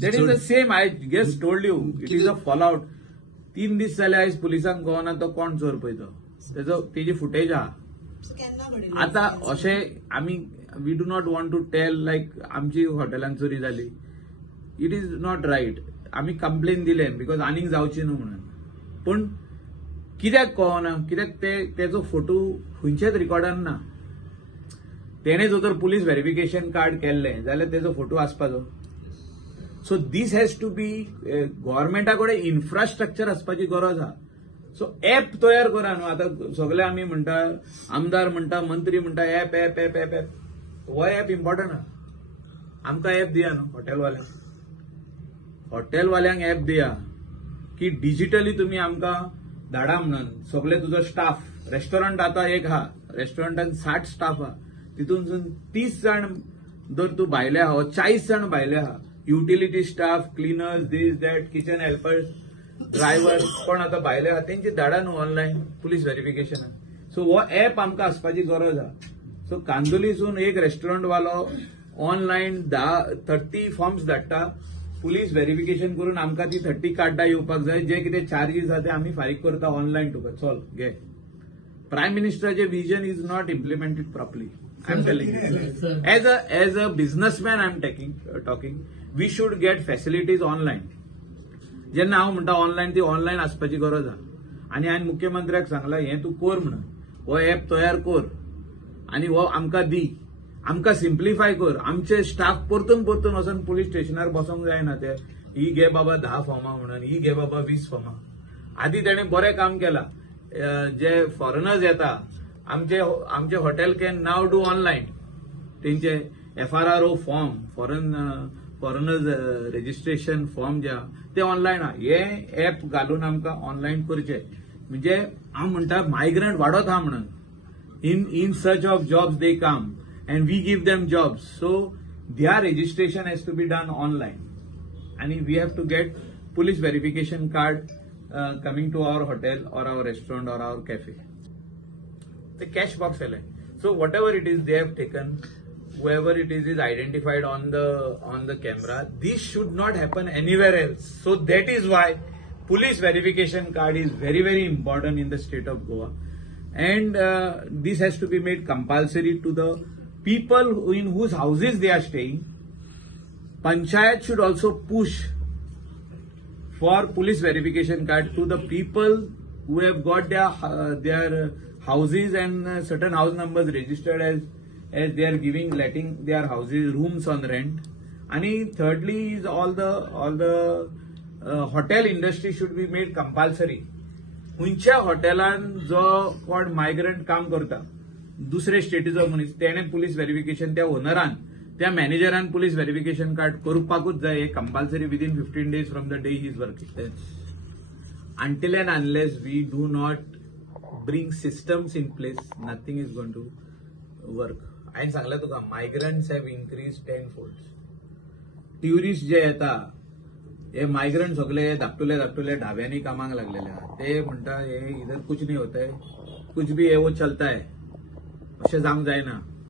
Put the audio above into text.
That is the same. I just told you. It is a fallout. 3 दीस जाले आयज पुलिसांक कळना तो कोण चोर पळय तो तेजी फुटेज आहा. आता अशें आमी we do not want to tell like आमची हॉटेलांत चोरी जाली. It is not right. आमी कंप्लेन दिले बिकॉज आनीक जावची न्हू म्हणून. पूण कित्याक कळना, कित्याक तेजो फोटो खंयच्याच रिकॉर्डान ना. तेणे जर पुलीस व्हेरिफिकेशन कार्ड केल्लें जाल्यार तेजो फोटो आसपाचो. So this has to be गव्हर्मेंटा कडेन इन्फ्रास्ट्रक्चर आसपाची गरज आहा. सो ऍप तयार करा न्हू. आतां सगळे आमी म्हणटा, आमदार म्हणटा, मंत्री म्हणटा app app app app app. हो ऍप इम्पॉर्टंट आहा. आमकां ऍप दिया न्हू हॉटेलवाल्यांक ऍप दिया की डिजिटली तुम्ही आमकां धाडा म्हणून. सगळे तुजो स्टाफ, रेस्टॉरंट आतां एक आहा, रेस्टॉरंटान 60 स्टाफ आहा, तितून 30 जाण जर तूं भायले आहा, 40 जाण भायले आहा. Utility staff, cleaners, this that, kitchen helpers, driver कोण आतां भायले आहा तेंची धाडा न्हू ऑनलायन पुलीस व्हेरिफिकेशनाक. सो हो ऍप आमकां आसपाची गरज आहा. सो कांदोलीसून एक रेस्टॉरंट वालो ऑनलायन 30 फॉर्म्स धाडटा. पुलीस व्हेरिफिकेशन करून आमकां ती 30 कार्डां येवपाक जाय. जे कितें चार्जीस आहा ते आमी फारीक करता ऑनलायन तुका. चल घे. प्रायम मिनिस्टराचें vision is not implemented properly. I am telling you. As a businessman I am talking we should get facilities online. जेन्ना हांव म्हणटा ऑनलायन, ती ऑनलायन आसपाची गरज आहा. आनी हांवें मुख्यमंत्र्याक सांगलां हें तूं कर म्हणून. हो ऍप तयार कर आनी हो आमकां दी. आमकां सिम्प्लिफाय कर. आमचे स्टाफ परतून वचून पुलीस स्टेशनार बसोंक जायना. ते ही घे बाबा 10 फॉर्मां म्हणून, ही घे बाबा 20 फॉर्मां. आदी तेणें बरें काम केलां. जे फॉरेनर्स येता, आमचे hotel can now do online. तेंचे FRRO form, foreigners registration form जे आहा ते ऑनलायन आहा. हे ऍप घालून आमकां ऑनलायन करचे. म्हणजे हांव म्हणटा मायग्रंट वाडत आहा म्हणून. In search of jobs they come and we give them jobs. So their registration has to be done online. And we have to get police verification card coming to our hotel or our restaurant or our cafe. The cash box LA. So whatever it is they have taken, whoever it is identified on the camera. This should not happen anywhere else. So that is why police verification card is very, very important in the state of Goa. And this has to be made compulsory to the people in whose houses they are staying. Panchayat should also push for police verification card to the people who have got their houses and certain house numbers registered as they are letting their houses rooms on rent. And thirdly is all the hotel industry should be made compulsory. खंयच्या हॉटेलान जो कोण migrant काम करता, दुसरे स्टेटीचो मनीस, तेणे police verification त्या ओनरान, त्या मॅनेजरान पुलीस व्हेरिफिकेशन कार्ड करपाकूच जाय. हे compulsory within 15 days from the day he is working. Until and unless we do not bring systems in place, nothing is going to work. हांवें सांगलां तुका migrants have increase 10-fold. Tourist जे येता हे migrant सगळे धाकटुले ढाब्यांनी कामाक लागलेले आहा. ते म्हणटा हे इधर कुछ नहीं होता है, कुछ भी है वो चलता है. अशें जावंक जायना.